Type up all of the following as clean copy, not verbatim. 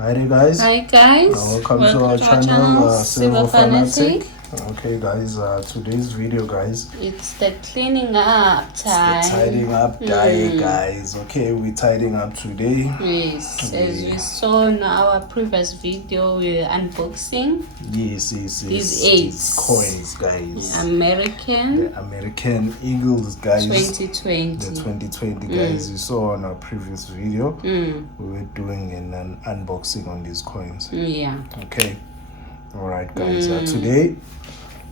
Hi there guys. Hi guys. Welcome to our channel, Silver Fanatic. Okay guys, today's video guys, it's the cleaning up time. It's the tidying up day guys. Okay, we're tidying up today. Yes, as we saw in our previous video, we're unboxing. Yes. These ASE coins guys. The American Eagles guys. 2020. The 2020 guys. You saw on our previous video. We were doing an unboxing on these coins. Yeah. Okay. Alright guys, today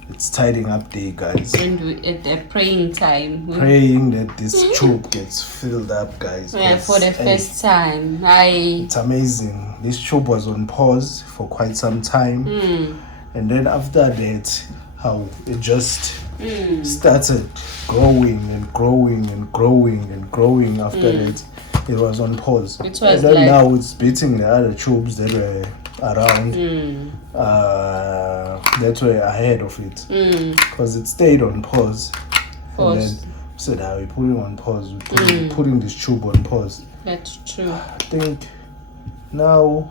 it's tidying up day guys, and we at the praying time, praying that this tube gets filled up guys. Yeah, for the first time. It's amazing. This tube was on pause for quite some time, and then after that how it just started growing and growing and growing and growing. After that it was on pause, and then like, now it's beating the other tubes that were around that way ahead of it, because it stayed on pause. And then said, we're putting on pause, we're putting this tube on pause. That's true. I think now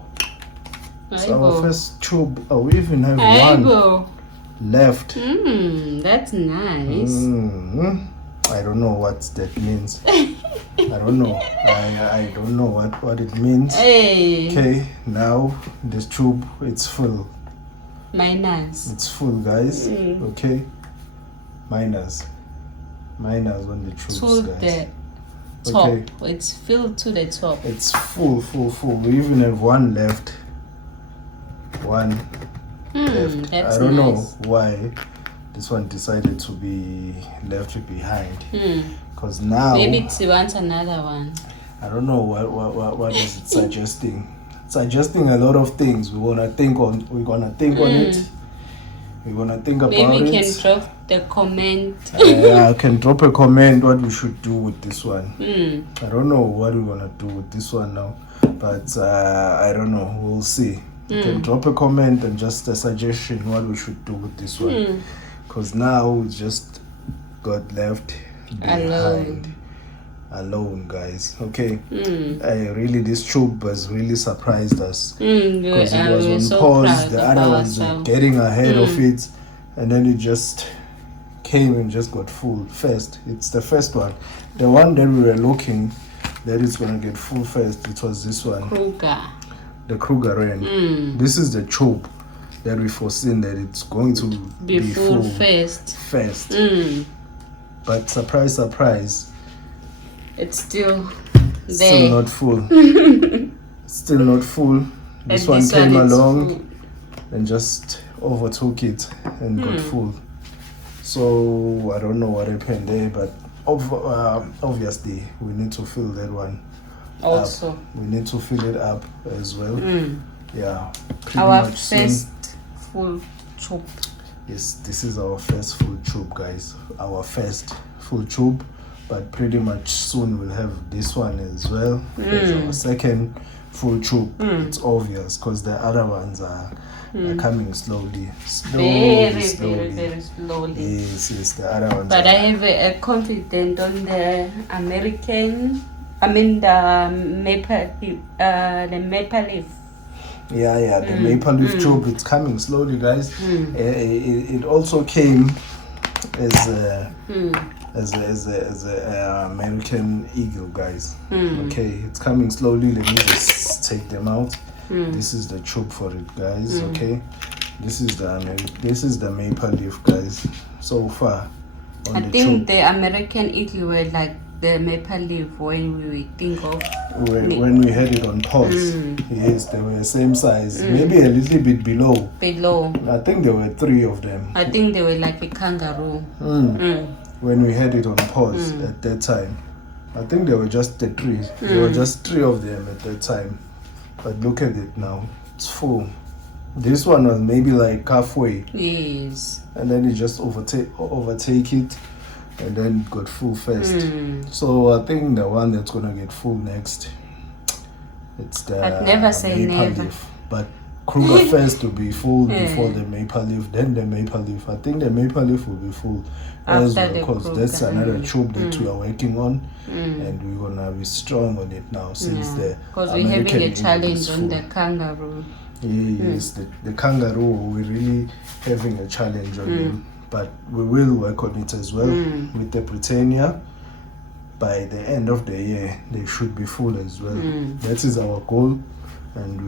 it's our first tube. We even have one left. That's nice. I don't know what that means. I don't know. I don't know what it means. Hey. Okay, now this tube, it's full. Minus. It's full, guys. Okay, minus on the tubes, to guys. The top. Okay. It's filled to the top. It's full. We even have one left. One left. That's I don't know nice. why this one decided to be left behind. Because now maybe it wants another one. I don't know what is it suggesting. It's suggesting a lot of things. We're gonna think on it. We're gonna think about it. Maybe you can drop the comment. I can drop a comment what we should do with this one. I don't know what we're gonna do with this one now, but I don't know. We'll see. You can drop a comment and just a suggestion what we should do with this one. Because now we just got left alone guys. Okay. Really, this tube has really surprised us, because it was on pause. The other ones were getting ahead of it, and then it just came and just got full first. It's the first one, the one that we were looking that it's gonna get full first. It was this one, the Kruger Ren. This is the tube that we foreseen that it's going to be full first. But surprise, it's still not full. Still not full. This one came along and just overtook it and got full. So I don't know what happened there, but obviously we need to fill that one also up. We need to fill it up as well. Yeah, our first full tube. Yes, this is our first full tube guys, our first full tube, but pretty much soon we'll have this one as well. It's our second full tube. It's obvious because the other ones are coming slowly. Very slowly. Yes, the other ones but I have a confidence on the American, the maple leaf. Yeah, the maple leaf tube, it's coming slowly guys. It also came as a American Eagle guys. Okay, it's coming slowly. Let me just take them out. This is the tube for it guys. Okay, this is the maple leaf guys. So far on I the think tube. the American Eagle were like the maple leaf when we think of when we had it on pause. Yes, they were same size, maybe a little bit below. I think there were 3 of them. I think they were like a kangaroo. When we had it on pause at that time, I think there were just the 3. There were just 3 of them at that time. But look at it now, it's full. This one was maybe like halfway. Yes. And then it just overtake it, and then it got full first. So I think the one that's gonna get full next, it's the but never say maple never. leaf. But Kruger first to be full before the maple leaf, then the maple leaf. I think the maple leaf will be full as well, because that's another tube that we are working on, and we're gonna be strong on it now since because we're having a challenge on the kangaroo. Yes, the kangaroo, we're really having a challenge on them, but we will work on it as well with the Britannia. By the end of the year, they should be full as well. That is our goal, and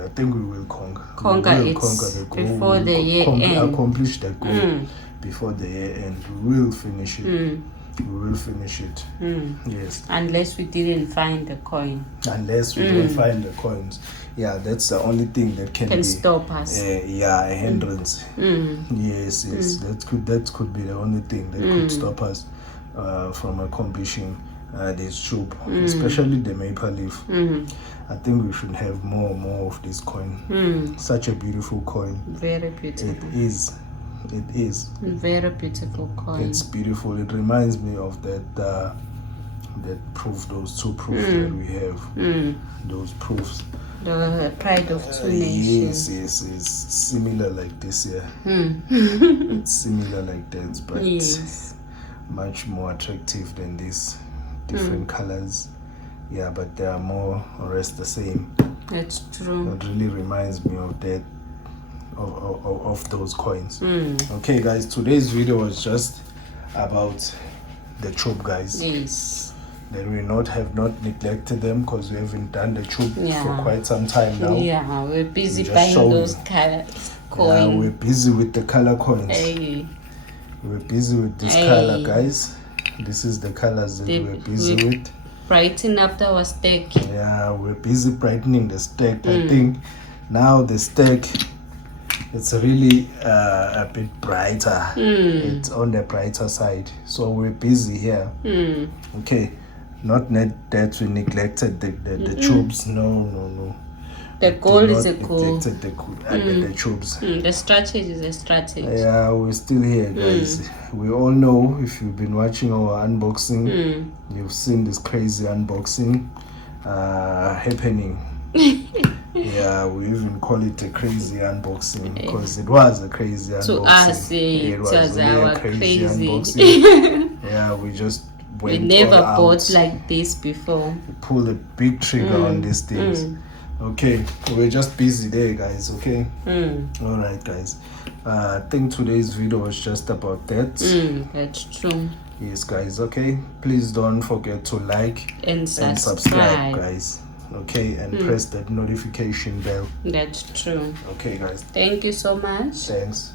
I think we will conquer the goal before the year end. Accomplish the goal before the year end. We will finish it. We will finish it. Yes. Unless we didn't find the coin. Unless we don't find the coins. Yeah, that's the only thing that can stop us. A hindrance. Yes. That could be the only thing that could stop us from accomplishing this tube, especially the maple leaf. I think we should have more of this coin. Such a beautiful coin. Very beautiful. It is. Very beautiful coin. It's beautiful. It reminds me of that proof, those two proofs that we have. Those proofs. The pride of two nations. Yes. It's similar like this, It's similar like that, but much more attractive than these different colors. Yeah, but they are more or less the same. That's true. It really reminds me of that, of those coins. Okay, guys, today's video was just about the tube, guys. Yes. That we have not neglected them, because we haven't done the tube for quite some time now. Yeah, we're busy buying those colors. Yeah, we're busy with the color coins. We're busy with this color, guys. This is the colors that we're busy with. Brighten up our stack. Yeah, we're busy brightening the stack. I think now the stack, it's really a bit brighter. It's on the brighter side. So we're busy here. Okay, not that we neglected the tubes. No. The goal is a goal. The tubes. The strategy is a strategy. Yeah, we're still here, guys. We all know, if you've been watching our unboxing, you've seen this crazy unboxing happening. Yeah, we even call it a crazy unboxing, because it was a crazy unboxing. To us, it was really our crazy unboxing. Yeah, we just went we never all bought out. Like this before. We pulled a big trigger on these things. Okay, we're just busy there, guys. Okay. All right, guys. I think today's video was just about that. That's true. Yes, guys. Okay, please don't forget to like and subscribe, guys. Okay, and press that notification bell. That's true. Okay, guys. Thank you so much. Thanks.